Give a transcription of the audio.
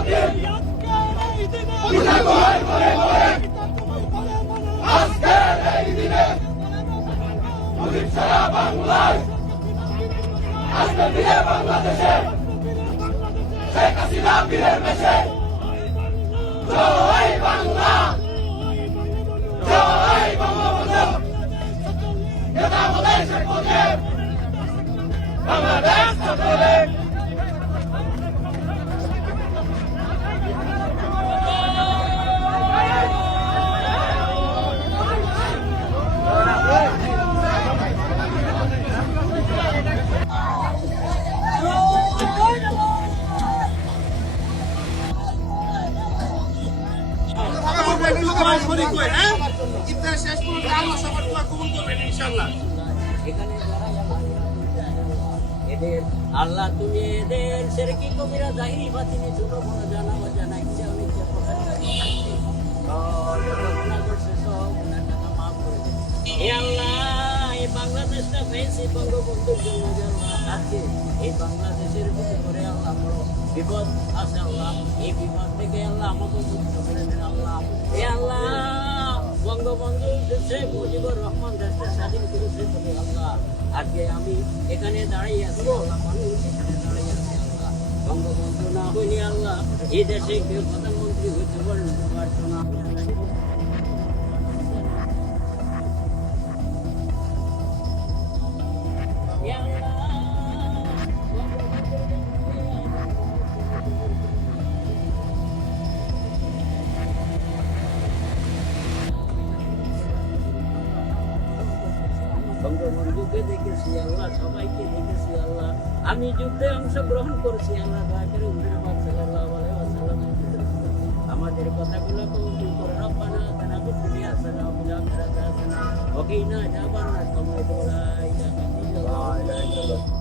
দিন আজকের এই দিনে মুজিব সারা বাংলায় আসবে ফিরে বাংলাদেশে শেখ হাসিনা বীরের বেশে জয় বাংলা জয় বঙ্গবন্ধু নেতা আমাদের শেখ মুজিব বাংলাদেশ ছাত্রলীগ আল্লাহ তুমি এদের সেরকি কবিরা জাহিরি বাতিনি ছোট বড় জানা অজানা ইচ্ছা অনিচ্ছা প্রকাশ করছে সব ওনার টাকা মাফ করে দেন হে আল্লাহ এই বাংলাদেশটা পেয়েছি বঙ্গবন্ধুর জন্য যে আল্লাহ আছে এই বাংলাদেশের ভিতরে করে আল্লাহ বড় বিপদ আছে আল্লাহ এই বিপদ থেকে আল্লাহ আমাকে মুক্ত করে দেন আল্লাহ হে আল্লাহ বঙ্গবন্ধু শেখ মুজিবুর রহমান দেশটা স্বাধীন করেছে বলে আল্লাহ আজকে আমি এখানে দাঁড়িয়ে আছি আল্লাহ মানুষ এখানে দাঁড়িয়ে আছে আল্লাহ বঙ্গবন্ধু না হইলে আল্লাহ এই দেশে কেউ প্রধানমন্ত্রী হইতে পারতো না বঙ্গবন্ধুকে দেখেছি আল্লাহ সবাইকে দেখেছি আল্লাহ আমি যুদ্ধে অংশগ্রহণ করেছি আল্লাহ দয়া করে উম্মে সাল্লাল্লাহু আলাইহি ওয়াসাল্লাম আমাদের কথাগুলো কবুল করে রব্বানা আতিনা ফিদ দুনিয়া হাসানাহ ওয়া ফিল আখিরাতি হাসানাহ ওয়া কিনা আযাবান্নার কামা লা ইলাহা ইল্লাল্লাহ